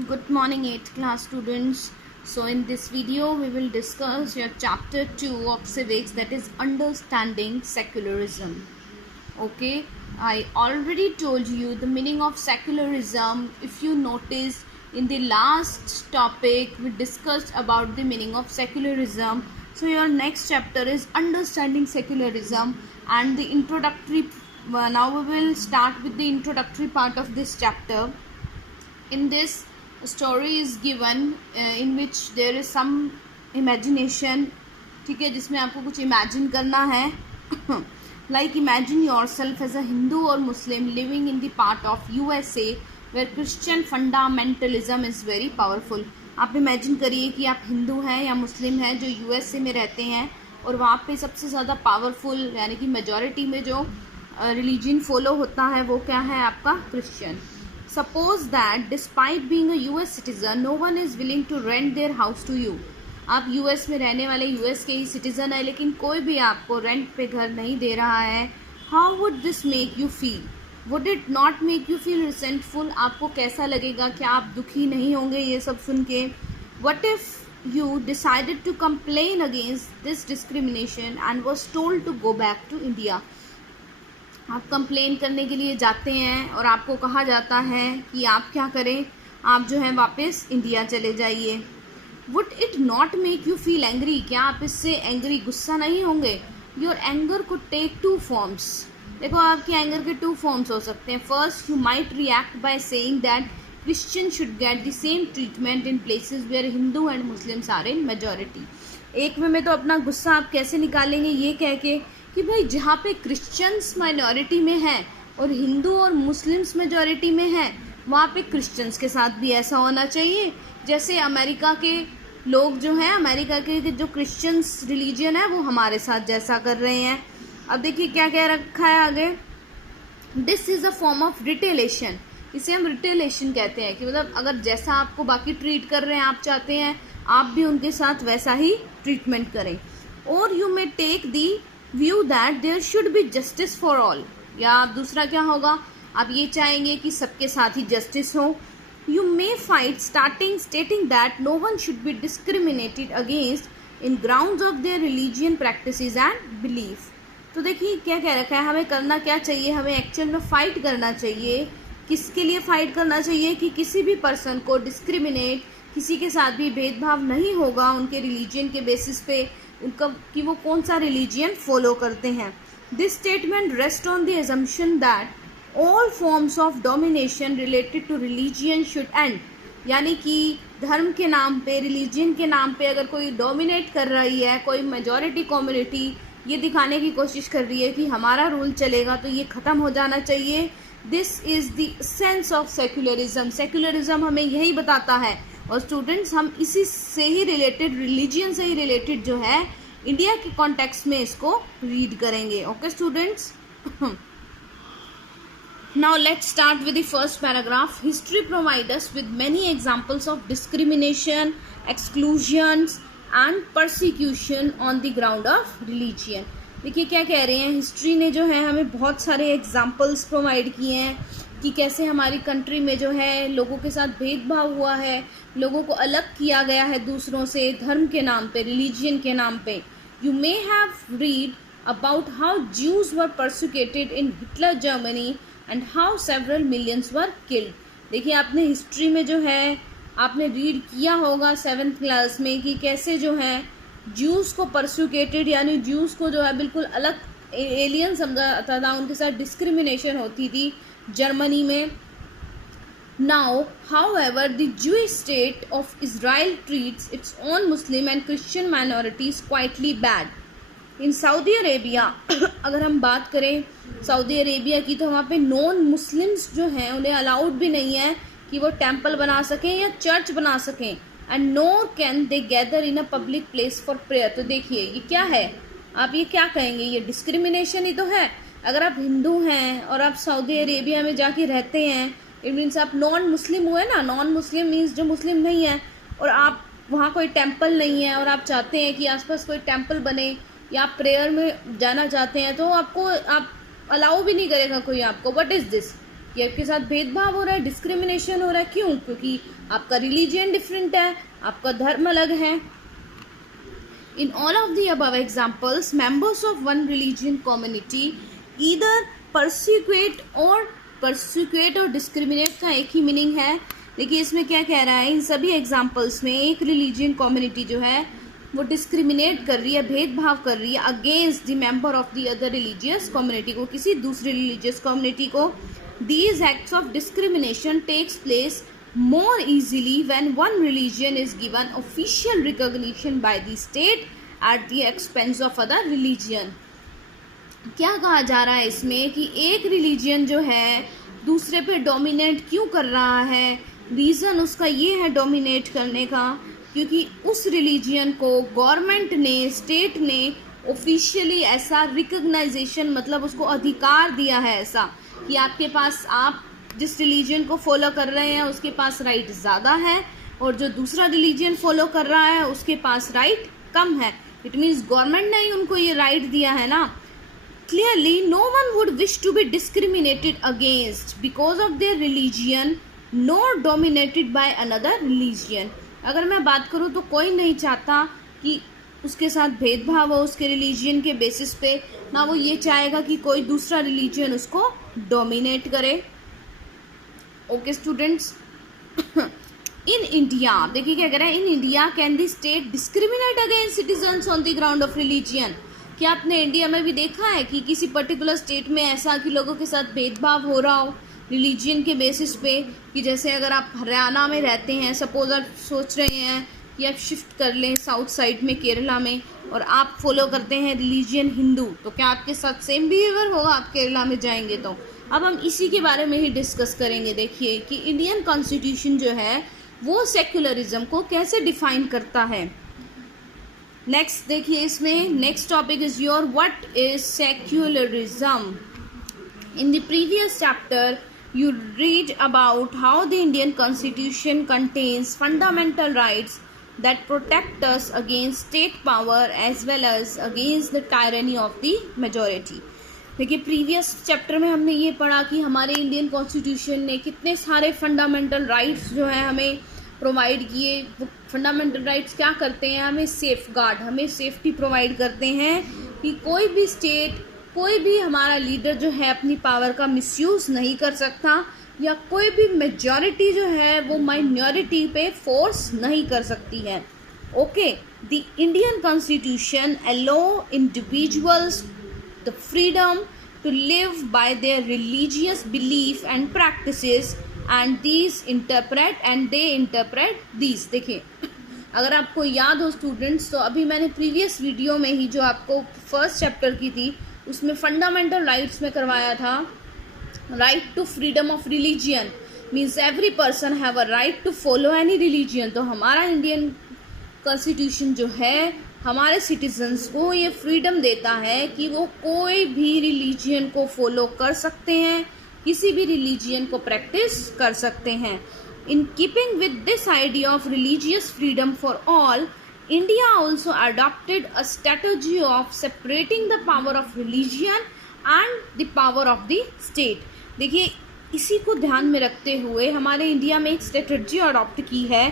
Good morning 8th class students. So in this video we will discuss your chapter 2 of civics, that is understanding secularism. Okay, I already told you the meaning of secularism. If you notice, in the last topic we discussed about the meaning of secularism. So your next chapter is understanding secularism and the introductory. Now we will start with the introductory part of this chapter. In this, a story is given in which there is some imagination. ठीक है, जिसमें आपको कुछ imagine करना है. Like imagine yourself as a Hindu or Muslim living in the part of USA where Christian fundamentalism is very powerful. आप imagine करिए कि आप हिंदू हैं या मुस्लिम हैं जो यूएसए में रहते हैं और वहाँ पे सबसे ज़्यादा पावरफुल यानी कि मेजॉरिटी में जो रिलीजन फॉलो होता है वो क्या है, आपका Christian. Suppose that despite being a US citizen, no one is willing to rent their house to you. आप US में रहने वाले US के ही सिटीज़न है लेकिन कोई भी आपको रेंट पे घर नहीं दे रहा है. How would this make you feel? Would it not make you feel resentful? आपको कैसा लगेगा? क्या आप दुखी नहीं होंगे ये सब सुन के? What if you decided to complain against this discrimination and was told to go back to India? आप कंप्लेन करने के लिए जाते हैं और आपको कहा जाता है कि आप क्या करें, आप जो है वापस इंडिया चले जाइए. Would it not make you feel angry? क्या आप इससे एंग्री, गुस्सा नहीं होंगे? Your anger could take two forms. देखो, आपके एंगर के टू फॉर्म्स हो सकते हैं. First, you might react by saying that Christian should get the same treatment in places where Hindu and Muslims are in majority. एक वे में तो अपना गुस्सा आप कैसे निकालेंगे ये कह के कि भाई जहाँ पे क्रिश्चियंस माइनॉरिटी में हैं और हिंदू और मुस्लिम्स मेजॉरिटी में हैं वहाँ पे क्रिश्चियंस के साथ भी ऐसा होना चाहिए जैसे अमेरिका के लोग जो हैं, अमेरिका के जो क्रिश्चियंस रिलीजन है वो हमारे साथ जैसा कर रहे हैं. अब देखिए क्या कह रखा है आगे. This is a form of retaliation. इसे हम रिटेलेशन कहते हैं कि मतलब अगर जैसा आपको बाकी ट्रीट कर रहे हैं आप चाहते हैं आप भी उनके साथ वैसा ही ट्रीटमेंट करें. और you may take the view that there should be justice for all. या आप दूसरा क्या होगा, आप ये चाहेंगे कि सबके साथ ही जस्टिस हो. You may fight stating that no one should be discriminated against in grounds of their religion practices and belief. तो देखिए क्या कह रखा है, हमें करना क्या चाहिए, हमें एक्चुअल में फाइट करना चाहिए. किसके लिए फाइट करना चाहिए कि किसी भी पर्सन को डिस्क्रिमिनेट, किसी के साथ भी भेदभाव नहीं होगा उनके रिलीजन के बेसिस पे, उनका कि वो कौन सा रिलीजियन फॉलो करते हैं. This statement rest on the assumption that all forms of domination related to religion should end. यानी कि धर्म के नाम पे, रिलीजियन के नाम पे अगर कोई डोमिनेट कर रही है, कोई मेजॉरिटी कम्युनिटी ये दिखाने की कोशिश कर रही है कि हमारा रूल चलेगा तो ये ख़त्म हो जाना चाहिए. This is the sense of secularism. Secularism हमें यही बताता है. और स्टूडेंट्स हम इसी से ही रिलेटेड, रिलीजियन से ही रिलेटेड जो है इंडिया के कॉन्टेक्स्ट में इसको रीड करेंगे. Okay students, now let's start with the first paragraph. History provide us with many examples of discrimination, exclusions and persecution on the ground of religion. देखिए क्या कह रहे हैं, हिस्ट्री ने जो है हमें बहुत सारे एग्जाम्पल्स प्रोवाइड किए हैं कि कैसे हमारी कंट्री में जो है लोगों के साथ भेदभाव हुआ है, लोगों को अलग किया गया है दूसरों से धर्म के नाम पे, रिलीजियन के नाम पे. You may have read about how Jews were persecuted in Hitler Germany and how several millions were killed. देखिए आपने हिस्ट्री में जो है आपने रीड किया होगा 7th क्लास में कि कैसे जो है ज्यूज को परसिक्यूटेड यानी ज्यूज को जो है बिल्कुल अलग एलियन समझा जाता था, उनके साथ डिस्क्रिमिनेशन होती थी जर्मनी में. Now, however, the Jewish state of Israel treats its own Muslim and Christian minorities quietly bad. In Saudi Arabia, अगर हम बात करें सऊदी अरेबिया की तो वहाँ पे नॉन मुस्लिम्स जो हैं उन्हें अलाउड भी नहीं है कि वो टेम्पल बना सकें या चर्च बना सकें. And NOR can they gather in a public place for prayer. तो देखिए ये क्या है, आप ये क्या कहेंगे, ये डिस्क्रिमिनेशन ही तो है. अगर आप हिंदू हैं और आप सऊदी अरेबिया में जाके रहते हैं, इट मीन्स आप नॉन मुस्लिम हुए ना. नॉन मुस्लिम मीन्स जो मुस्लिम नहीं है, और आप वहाँ कोई टेम्पल नहीं है और आप चाहते हैं कि आसपास कोई टेम्पल बने या आप प्रेयर में जाना चाहते हैं तो आपको आप अलाउ भी नहीं करेगा कोई आपको. What is this? कि आपके साथ भेदभाव हो रहा है, डिस्क्रिमिनेशन हो रहा है। क्यों? क्योंकि आपका रिलीजियन डिफरेंट है, आपका धर्म अलग है। In all of the above examples, members of one religion community either persecute और discriminate का एक ही मीनिंग है। देखिए इसमें क्या कह रहा है, इन सभी एग्जाम्पल्स में एक रिलीजियन कम्युनिटी जो है वो डिस्क्रिमिनेट कर रही है, भेदभाव कर रही है against the member of the other religious community को, किसी दूसरी रिलीजियस कम्युनिटी को। These acts of discrimination takes place more easily when one religion is given official recognition by the state at the expense of other religion। क्या कहा जा रहा है इसमें कि एक रिलीजियन जो है दूसरे पे डोमिनेट क्यों कर रहा है? रीज़न उसका ये है डोमिनेट करने का, क्योंकि उस रिलीजियन को गवर्नमेंट ने, स्टेट ने ऑफिशियली ऐसा रिकग्नाइजेशन, मतलब उसको अधिकार दिया है ऐसा कि आपके पास, आप जिस रिलीजन को फॉलो कर रहे हैं उसके पास राइट ज़्यादा है और जो दूसरा रिलीजन फॉलो कर रहा है उसके पास राइट कम है। इट मीन्स गवर्नमेंट ने ही उनको ये राइट दिया है ना। Clearly no one would wish to be discriminated against because of their religion nor dominated by another religion. अगर मैं बात करूँ तो कोई नहीं चाहता कि उसके साथ भेदभाव हो उसके रिलीजियन के बेसिस पे, ना वो ये चाहेगा कि कोई दूसरा रिलीजियन उसको डोमिनेट करे। ओके स्टूडेंट्स, इन इंडिया देखिए क्या कह रहा है, in India can the state discriminate against citizens on the ground of religion. क्या आपने इंडिया में भी देखा है कि किसी पर्टिकुलर स्टेट में ऐसा कि लोगों के साथ भेदभाव हो रहा हो रिलीजियन के बेसिस पे? कि जैसे अगर आप हरियाणा में रहते हैं, सपोज आप सोच रहे हैं कि आप शिफ्ट कर लें साउथ साइड में केरला में, और आप फॉलो करते हैं रिलीजियन हिंदू, तो क्या आपके साथ सेम बिहेवियर होगा आप केरला में जाएंगे तो? अब हम इसी के बारे में ही डिस्कस करेंगे। देखिए कि इंडियन कॉन्स्टिट्यूशन जो है वो सेक्युलरिज्म को कैसे डिफाइन करता है। नेक्स्ट देखिए, इसमें next topic is your what is secularism. In the previous chapter you read about how the Indian Constitution contains fundamental rights that protect us against state power as well as against the tyranny of the majority। देखिए previous chapter में हमने ये पढ़ा कि हमारे Indian constitution ने कितने सारे फंडामेंटल राइट्स जो है हमें प्रोवाइड किए। वो फंडामेंटल राइट्स क्या करते हैं? हमें सेफ गार्ड, हमें सेफ्टी प्रोवाइड करते हैं कि कोई भी स्टेट, कोई भी हमारा लीडर जो है अपनी पावर का मिसयूज़ नहीं कर सकता, या कोई भी मेजॉरिटी जो है वो माइनॉरिटी पे फोर्स नहीं कर सकती है। Okay, the Indian constitution allow individuals the freedom to live by their religious belief and practices and they interpret these. देखिए अगर आपको याद हो स्टूडेंट्स, तो अभी मैंने प्रीवियस वीडियो में ही जो आपको फर्स्ट चैप्टर की थी उसमें फंडामेंटल राइट्स में करवाया था, right to freedom of religion means every person have a right to follow any religion. तो हमारा इंडियन कॉन्स्टिट्यूशन जो है हमारे सिटीजन्स को ये फ्रीडम देता है कि वो कोई भी रिलीजियन को फॉलो कर सकते हैं, किसी भी रिलीजियन को प्रैक्टिस कर सकते हैं। In keeping with this idea of religious freedom for all, India also adopted a strategy of separating the power of religion and the power of the state। देखिए इसी को ध्यान में रखते हुए हमारे इंडिया में एक स्ट्रेटजी अडॉप्ट की है।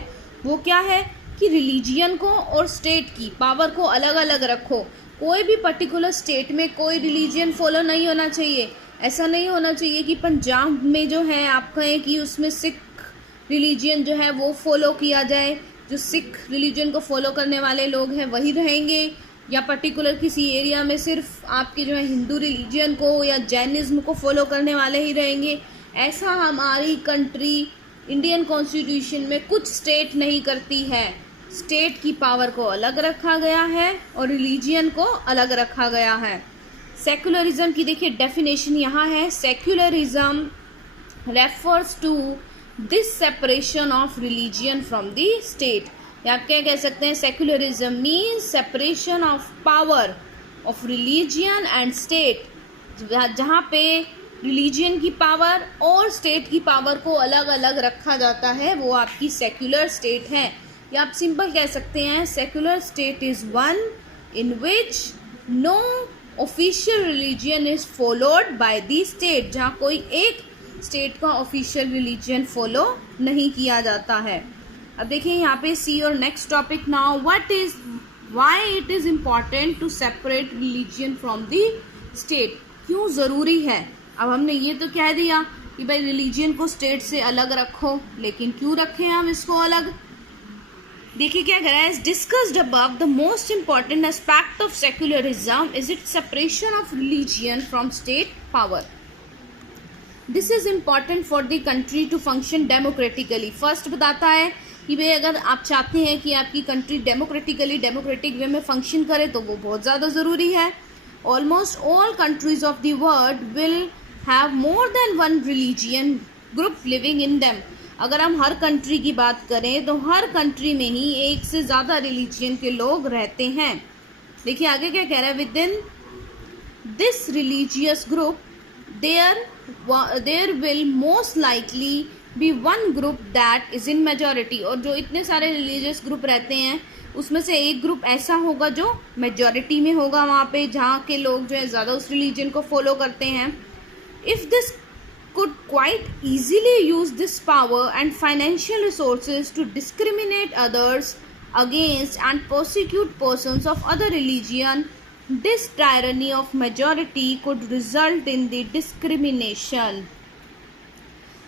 वो क्या है कि रिलीजियन को और स्टेट की पावर को अलग अलग रखो। कोई भी पर्टिकुलर स्टेट में कोई रिलीजियन फॉलो नहीं होना चाहिए। ऐसा नहीं होना चाहिए कि पंजाब में जो है आप कहें कि उसमें सिख रिलीजियन जो है वो फॉलो किया जाए, जो सिख रिलीजन को फॉलो करने वाले लोग हैं वही रहेंगे, या पर्टिकुलर किसी एरिया में सिर्फ आपके जो है हिंदू रिलीजन को या जैनिज्म को फॉलो करने वाले ही रहेंगे। ऐसा हमारी कंट्री इंडियन कॉन्स्टिट्यूशन में कुछ स्टेट नहीं करती है। स्टेट की पावर को अलग रखा गया है और रिलीजियन को अलग रखा गया है। सेक्युलरिज्म की देखिए डेफिनेशन यहाँ है, secularism refers to this separation of religion from the state. या आप क्या कह सकते हैं, secularism means separation of power of religion and state. जहाँ पे रिलीजियन की पावर और स्टेट की पावर को अलग अलग रखा जाता है वो आपकी सेक्युलर स्टेट है। या आप सिंपल कह सकते हैं secular state is one in which no official religion is followed by the state. जहाँ कोई एक स्टेट का ऑफिशियल रिलीजन फॉलो नहीं किया जाता है। अब देखिए यहाँ पे सी और next topic now, why it is important to separate religion from the state. क्यों ज़रूरी है। अब हमने ये तो कह दिया कि भाई रिलीजन को स्टेट से अलग रखो, लेकिन क्यों रखें हम इसको अलग। देखिए क्या कह रहा है, discussed above the most important aspect of secularism is it separation of religion from state power. This is important for the country to function democratically. First बताता है कि भाई अगर आप चाहते हैं कि आपकी कंट्री डेमोक्रेटिक वे में फंक्शन करे तो वो बहुत ज़्यादा ज़रूरी है। Almost all countries of the world will have more than one religion group living in them. अगर हम हर कंट्री की बात करें तो हर कंट्री में ही एक से ज़्यादा रिलीजियन के लोग रहते हैं। देखिए आगे क्या कह रहा है, within this religious group there will most likely be one group that is in majority. और जो इतने सारे रिलीजियस ग्रुप रहते हैं उसमें से एक ग्रुप ऐसा होगा जो मेजॉरिटी में होगा वहाँ पे, जहाँ के लोग जो है ज़्यादा उस रिलीजन को फॉलो करते हैं। If this could quite easily use this power and financial resources to discriminate others against and persecute persons of other religion, this tyranny of majority could result in the discrimination।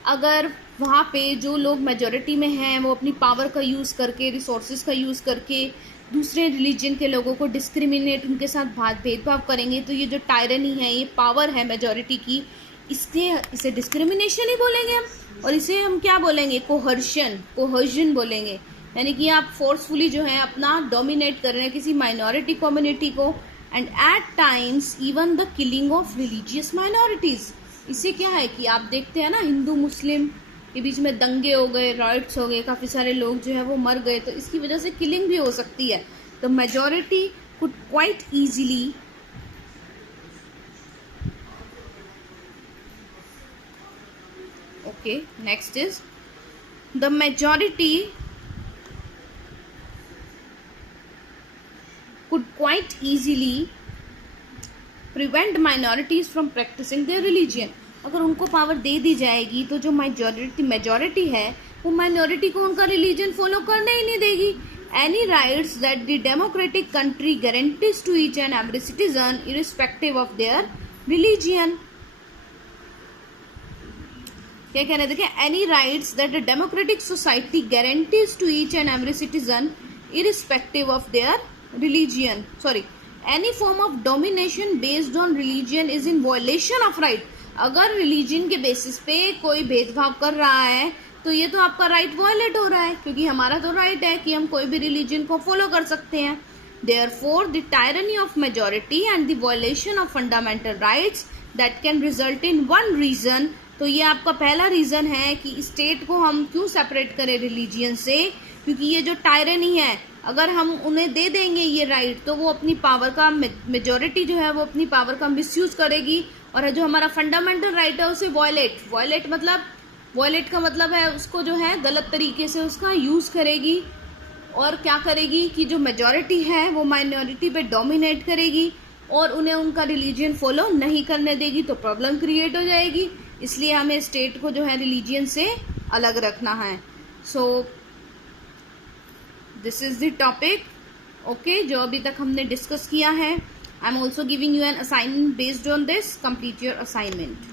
अगर वहाँ पे जो लोग majority में हैं वो अपनी power का यूज़ करके, रिसोर्सेज का यूज़ करके दूसरे रिलीजन के लोगों को डिस्क्रिमिनेट, उनके साथ भेदभाव करेंगे, तो ये जो टायरनी है, ये पावर है मेजॉरिटी की, इसे डिस्क्रिमिनेशन ही बोलेंगे हम। और इसे हम क्या बोलेंगे, कोहर्जन बोलेंगे। यानी कि आप फोर्सफुली जो है अपना डोमिनेट कर रहे हैं किसी माइनॉरिटी कम्युनिटी को, and at times even the killing of religious minorities. इससे क्या है कि आप देखते हैं ना, हिंदू मुस्लिम के बीच में दंगे हो गए, राइट्स हो गए, काफ़ी सारे लोग जो है वो मर गए, तो इसकी वजह से किलिंग भी हो सकती है। तो majority could quite easily Okay, next is the majority could quite easily prevent minorities from practicing their religion। अगर उनको पावर दे दी जाएगी तो जो मेजॉरिटी है वो माइनॉरिटी को उनका रिलीजन फॉलो करने ही नहीं देगी। Any rights that the democratic country guarantees to each and every citizen irrespective of their religion। क्या कह रहे हैं, देखिए, any rights that a democratic society guarantees to each and every citizen irrespective of their religion, any form of domination based on religion is in violation of right. अगर religion के basis पे कोई भेदभाव कर रहा है तो ये तो आपका राइट वायलेट हो रहा है, क्योंकि हमारा तो राइट है कि हम कोई भी रिलीजन को फॉलो कर सकते हैं। Therefore the tyranny of majority and the violation of fundamental rights that can result in one reason. तो ये आपका पहला रीज़न है कि स्टेट को हम क्यों सेपरेट करें रिलीजियन से, क्योंकि ये जो टायरनी है, अगर हम उन्हें दे देंगे ये राइट तो वो अपनी पावर का, मेजॉरिटी जो है वो अपनी पावर का मिसयूज़ करेगी, और जो हमारा फंडामेंटल राइट है उसे वॉयलेट का मतलब है उसको जो है गलत तरीके से उसका यूज़ करेगी। और क्या करेगी कि जो मेजॉरिटी है वो माइनॉरिटी पे डोमिनेट करेगी और उन्हें उनका रिलीजन फॉलो नहीं करने देगी, तो प्रॉब्लम क्रिएट हो जाएगी। इसलिए हमें स्टेट को जो है रिलीजियन से अलग रखना है। So this is the topic, okay, जो अभी तक हमने डिस्कस किया है। I am also giving you an assignment based on this, complete your assignment.